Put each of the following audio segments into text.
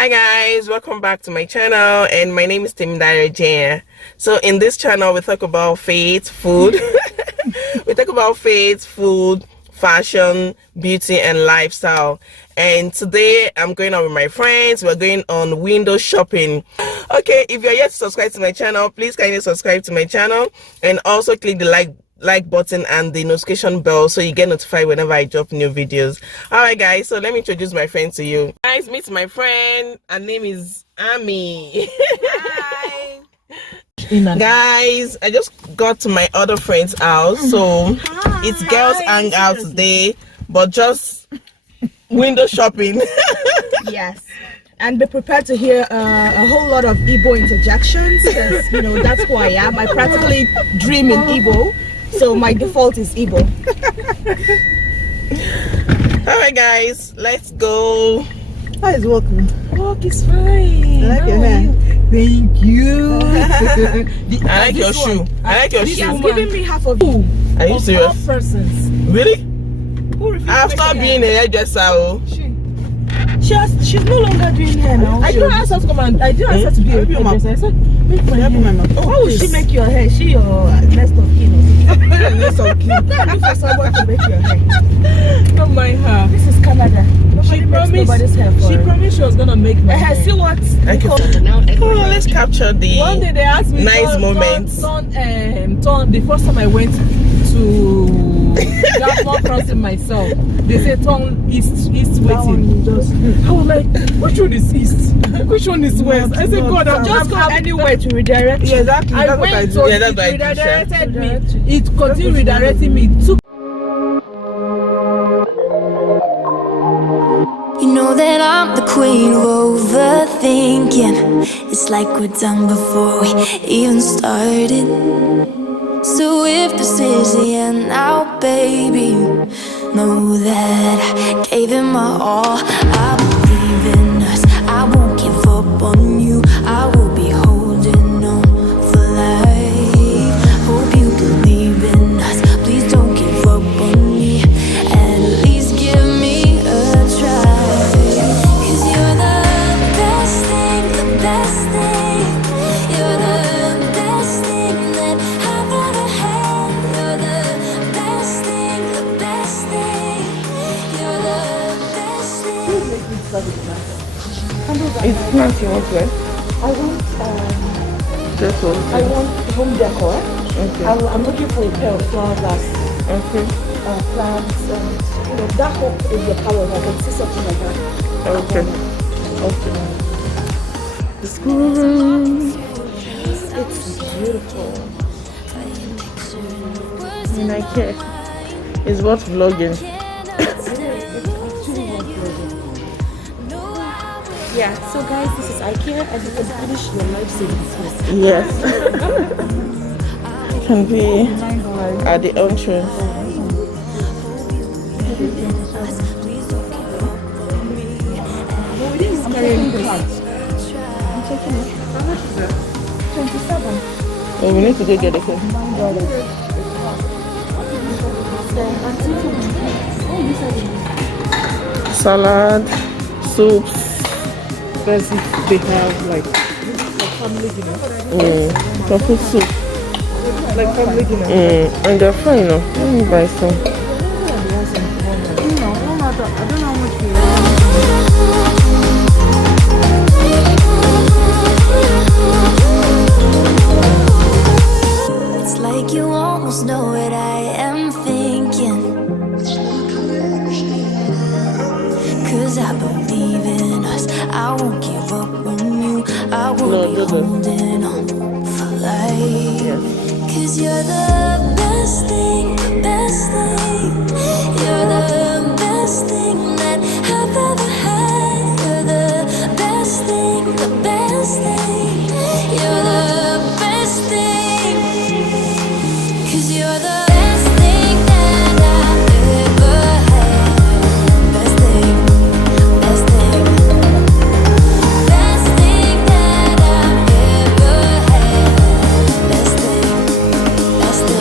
Hi guys, welcome back to my channel, and my name is Temidayo Ojieyan. So in this channel we talk about faith, food. We talk about faith, food, fashion, beauty and lifestyle. And today I'm going out with my friends. We're going on window shopping. Okay, if you're yet to subscribe to my channel, please kindly subscribe to my channel and also click the like button and the notification bell so you get notified whenever I drop new videos. All right guys, so let me introduce my friend to you. Guys, meet my friend. Her name is Ami. Hi. Guys, I just got to my other friend's house, so it's girls hangout today, but just window shopping. Yes, and be prepared to hear a whole lot of Igbo interjections, because you know that's who I am. I practically dream in Igbo, so my default is Igbo. All right guys, let's go. How is work? Work is fine. I like your hair. Thank you. I like your shoe. I like your She's shoe. giving me half of Who? Are you Of serious? all persons. Really? After being a hairdresser, oh. She's no longer doing hair now. I didn't ask her to come and I didn't ask her to be a hairdresser. I said, make my hair. How will she make your hair? She your next of kin. Next of kin. Look for someone to make your hair. Don't mind her. This is Canada. Nobody makes nobody's hair for She her. promised she was gonna make my hair. See what? Oh, let's capture the One day they asked me nice moments. turn the first time I went to that one person myself, they said turn east waiting. I was like, which one is east? Which one is west? I said, God, I'm Just go anywhere to redirect you. Yeah, exactly. I went, so Yeah, that's it what I did, redirected me. It continued redirecting me. It took You know that I'm the queen of overthinking. It's like we're done before we even started. So if this is the end now, baby, know that I gave it my all. I believe in us. I won't give up on you. I will be holding on for life. Hope you believe in us. Please don't give up on me. At least give me a try. 'Cause you're the best thing, the best thing. You're the best thing that I've ever had. You're the best thing, the best thing. You're the best thing. It's plants you want to wear? I want Just one. I want home decor. Okay. I'm looking for a pair of flower vase, Okay. plants, and you know, that whole area palette. I can see something like that. Okay. Okay. The school. It's beautiful. I mean, I care. It's worth vlogging. It's actually worth building. Yeah, so guys, this is Ikea, and you can finish your life savings here. Yes. Can be at the entrance. No, we didn't carry any cards. How much is that? 27. Oh, we need to go get a cake. Salad, soups. because they have like family dinner. Tofu soup. Like family dinner. And they're fine, you know. Let me buy some. I don't know how much we It's like you almost know what I am thinking. 'Cause I believe in us. I won't give up on you. I won't be holding on for life. 'Cause you're the best thing, best thing. You're the best thing that I've ever had. You're the best thing, the best thing. You're the best thing. 'Cause you're the best thing that I've ever had. Best thing, best thing. Best thing that I've ever had. Best thing, best thing.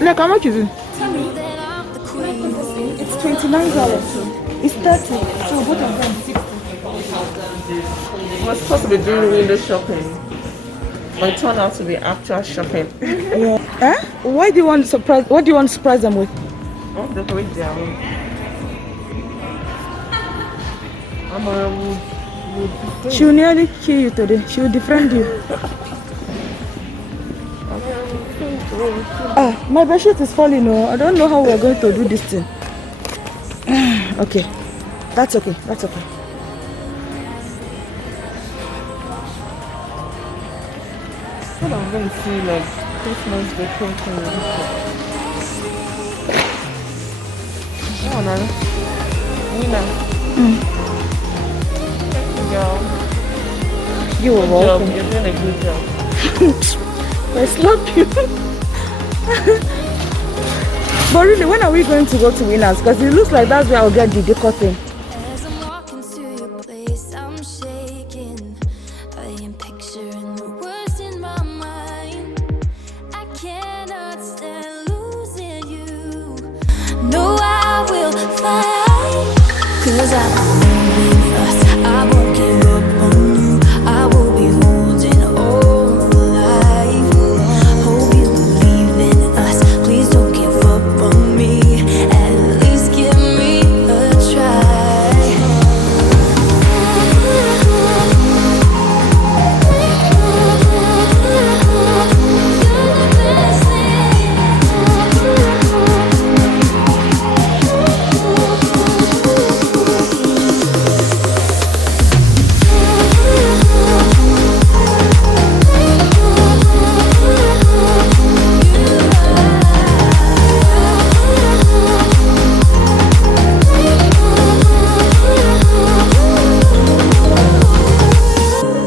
Look, how much is it? Tell me. It's $29. It's 30. So both of them 60. We're supposed to be doing window shopping, but it turned out to be actual shopping. Yeah. Huh? Why do you want to surprise? What do you want to surprise them with? Oh, decorate their room. She will nearly kill you today. She will defriend you. My bedsheet is falling. Oh, I don't know how we're going to do this thing. Okay. That's okay. That's okay. What I'm going to see like Christmas decoration. Oh, no. You were welcome. You're doing a good job. I slap you. But really, when are we going to go to Winners? Because it looks like that's where I'll get the decor thing. As I walk into your place, I'm shaking. I am picturing the worst in my mind. I cannot stand losing you. No, I will fight. 'Cause I believe in us. I won't give up on you. I will be holding on for life. Hope you believe in us. Please don't give up on me. At least give me a try.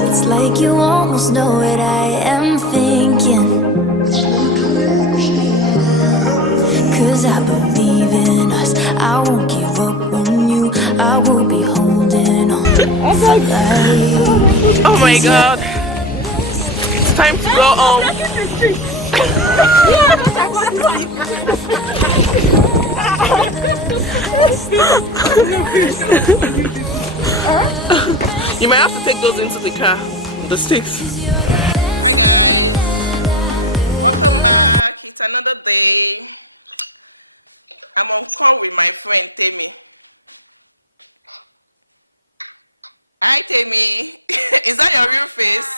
It's like you almost know what I am thinking. 'Cause I believe in us. I won't give up on you. I will be holding on. Oh my god. It's time to go home. You might have to take those into the car, the sticks. Hi guys, welcome back. It's another day. I'm on call with my friend Temi. Hi Temi. Is that your real face?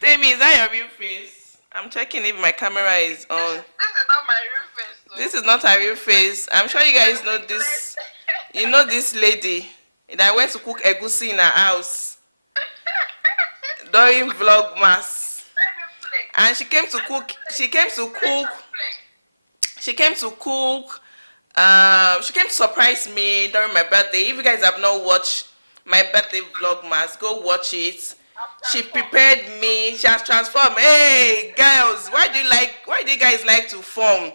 Temi, is that your real face? I'm checking if my camera is on. This is not my real face. So. This is not her real face. I'm sure you guys know this. You know this lady that went to cook egusi in her house during Vlogmas, and she came to cook. She came to surprise me during my birthday. If you guys have not watched my birthday Vlogmas, go watch it. She prepared me. She has transformed. Hey girls, why do you guys like to form?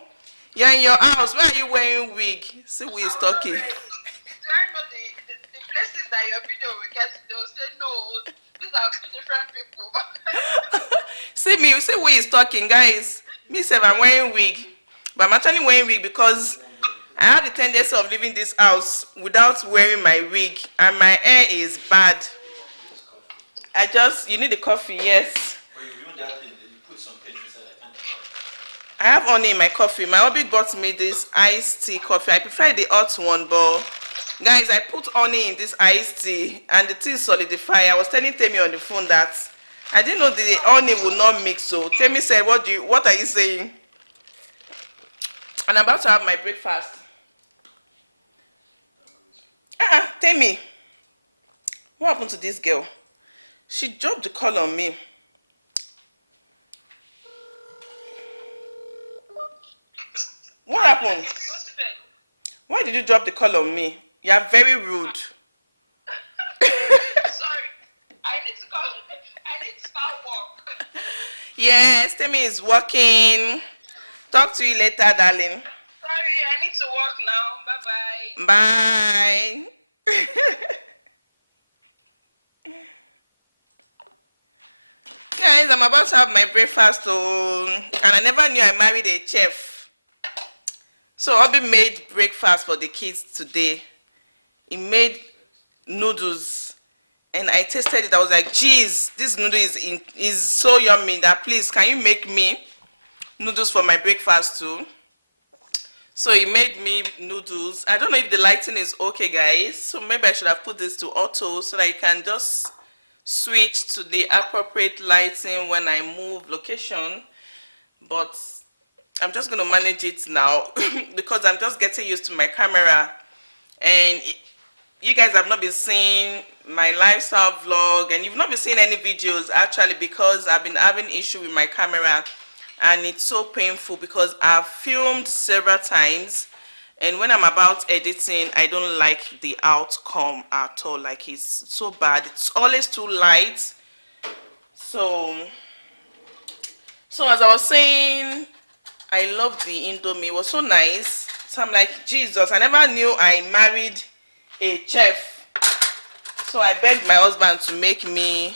You're in your house. Why are you wearing wig? See who is talking. Do I know the places that your video will get to? They'll say no. These are two different people. See who is talking, guys. Me say I'm wearing wig, but I'm actually wearing wig because I have the tendency of leaving this house without wearing my wig, and my hair is bad. You need the coffee, yes. But you do that thing, then you put some paint inside. I have honey in my coffee. My hubby got me this iced tea coffee. I prefer the hot one, but guys, I put honey in this iced tea and the tea solidified. I was telling Temi on the phone that I didn't know the honey would not mix. So Temi said, what are you saying? And I'm about to have my breakfast. Temi, what happened to this girl? She dropped the call on me. What happened? Why did you drop the call on me? You are very rude. Sorry. I need to start work. Yes, Temi is working. Talk to you later, darling. Sorry, I need to work now. Bye-bye. Bye. Guys, I'm about to have my breakfast, and I never knew I married a chef. So Obi made breakfast for the kids today. He made noodles, and I tasted it. I was like, geez, this noodle is so yummy that please, can you make me noodles for my breakfast too? So he made me noodles. I don't know if the lighting is okay, guys, so maybe I should have put this to auto so that you can just switch to the appropriate lighting when I move location. But I'm just going to manage it now because I'm just getting used to my camera, and you guys have not been seeing my lifestyle vlog, and you've not been seeing any videos actually because I've been having issue with my camera, and it's so painful because I've filmed several times, and when I'm about editing, I don't like the outcome at all. Like, it's so bad. It's always too light. So as I was saying, I love the Indomie. It was so nice. So I'm like, Jesus, I never knew I married a chef. So I begged my husband to make me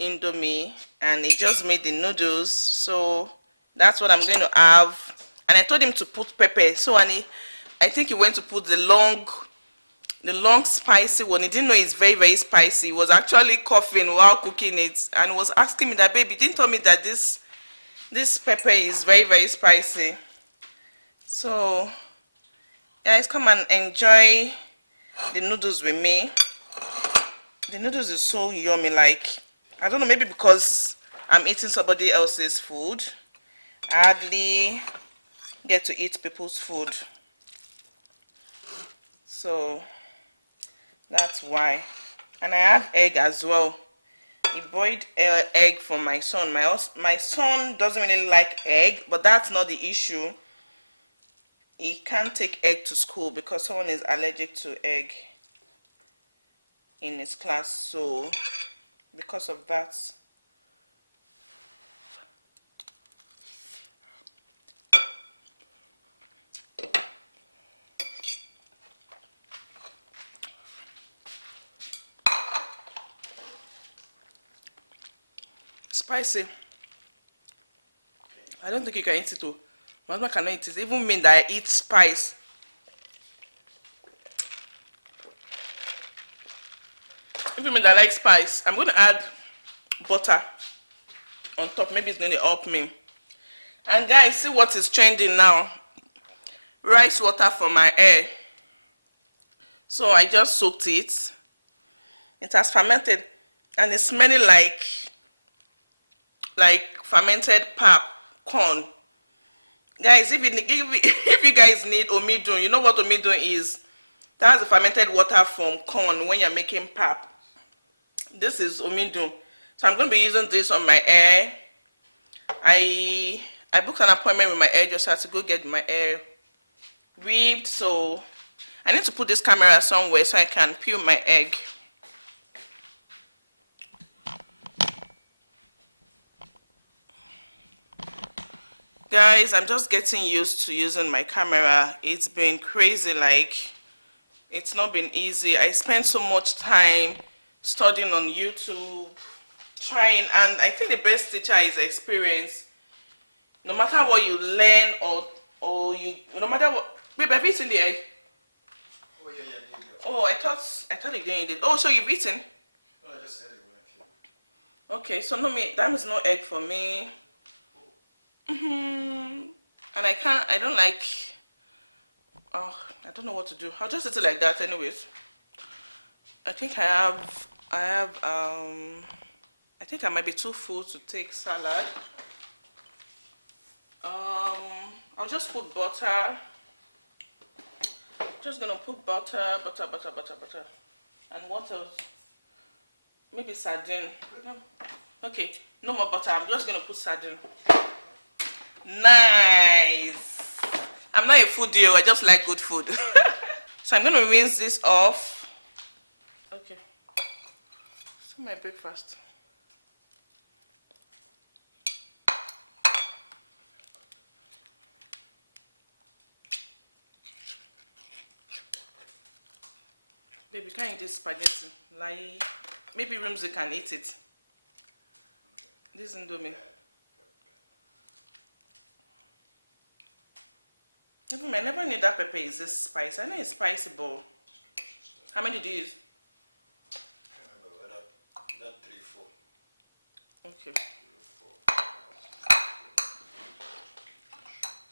Indomie, and he just made the noodles. So that's what I'm going to have. And I told him to put pepper. So I think he went to put the long spicy one. He didn't know it's very, very spicy. He was actually coughing while cooking it, and was asking me that, baby, didn't tell me that this pepper is very, very spicy. So guys, come and enjoy the noodles with me. The noodles is so yummy. Like, I don't know, maybe because I'm eating somebody else's food. I hardly get to eat people's food, so that's why. And I have egg as well. He boiled egg for my son. My son doesn't really like egg, but that's not the issue. He can't take egg to school because someone is allergic to egg in his class. So because of that, spicy. I don't think you can eat it too. My husband cannot eat it. Even me that I eat spice. Even me that I like spice. I'm going to add butter on top. Maybe it's going to help me. And guys, see what is trending now. Rice water for my hair. So I just soaked it. It has fermented, and it's smelling like fermented pap corn. Guys, if you guys need omidun, you know what omidun is. That's the fermented water from corn when you're making pap. This is omidun. So I'm going to be using this on my hair. I booked an appointment with my hairdresser to go get my hair weaved. So I need to put this camera somewhere so I can peel my egg. Guys, I'm just getting used to using my camera. It's been crazy. Like, it's not been easy. I spent so much time studying on YouTube, trying, and I think the best teacher is experience. No matter what you learn, or no matter what. Babe, have you eaten the egg? Oh yeah, I did. Oh, I thought you didn't eat it. Oh, so you've eaten? No, I just had it when I came. Okay, so that means no egg for me. And I don't like, oh, I don't know what to do. I'll just eat it like that anyways. I think I think I might be too full to take salad. I'll just put butter. Just gonna put butter. And what else? Maybe sardine. No. Okay, no more butter. I'm just gonna put sardine. Nice. I'm not a foodie, I just like good food. So I'm gonna rinse this off. Okay. So my breakfast. Baby, can't eat this spaghetti. Like, maybe Rumzy can eat it. This Indomie. Even I never knew that pepper is this spicy. I know it's spicy, but how many do you use? That 3, 4. Okay.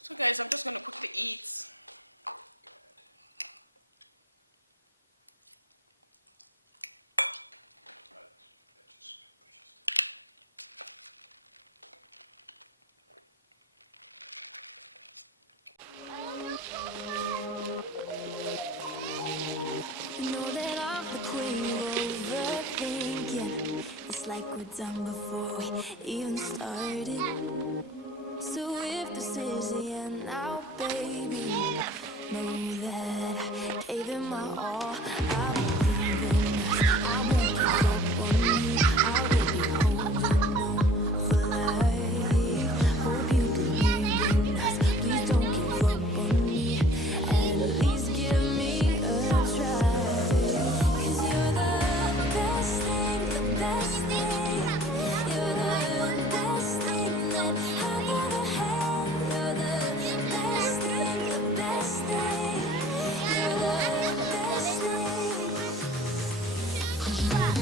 So guys, I'm just gonna quickly eat. You know that I'm the queen of overthinking. It's like we're done before we even started. So if this is the end now, baby, know that I gave it my all. I believe in us. I won't give up on you. I will be holding on for life. Hope you believe in us. Please don't give up on me. At least give me a try. 'Cause you're the best thing, the best thing. You're the best thing that I've ever had. You're the best thing, the best thing. You're the best thing. 'Cause you're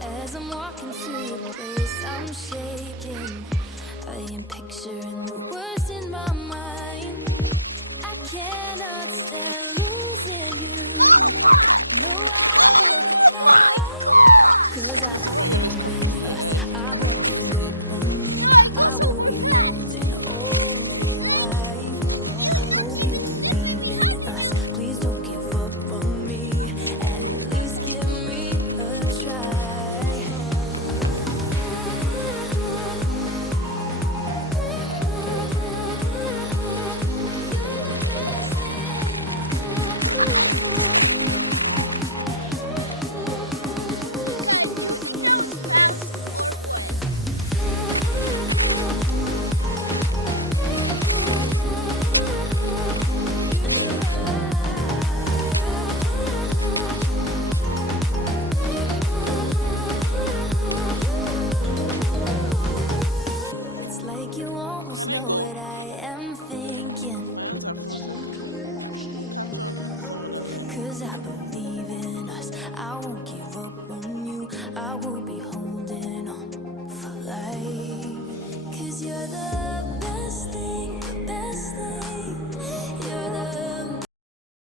As I'm walking to your place, I'm shaking. I am picturing the words in my mind. I cannot stand losing you. Oh my God! So why are your legs coming to your edge? No, I go super fast. Like, you're not even slipping me. How did you? Please don't give up on me. Please give me a try. Guys, do you think that was fast or what? It's like you almost Can I know go? what I am thinking. My hands are frozen. We'll catch up some other thing. 'Cause I believe in us. I won't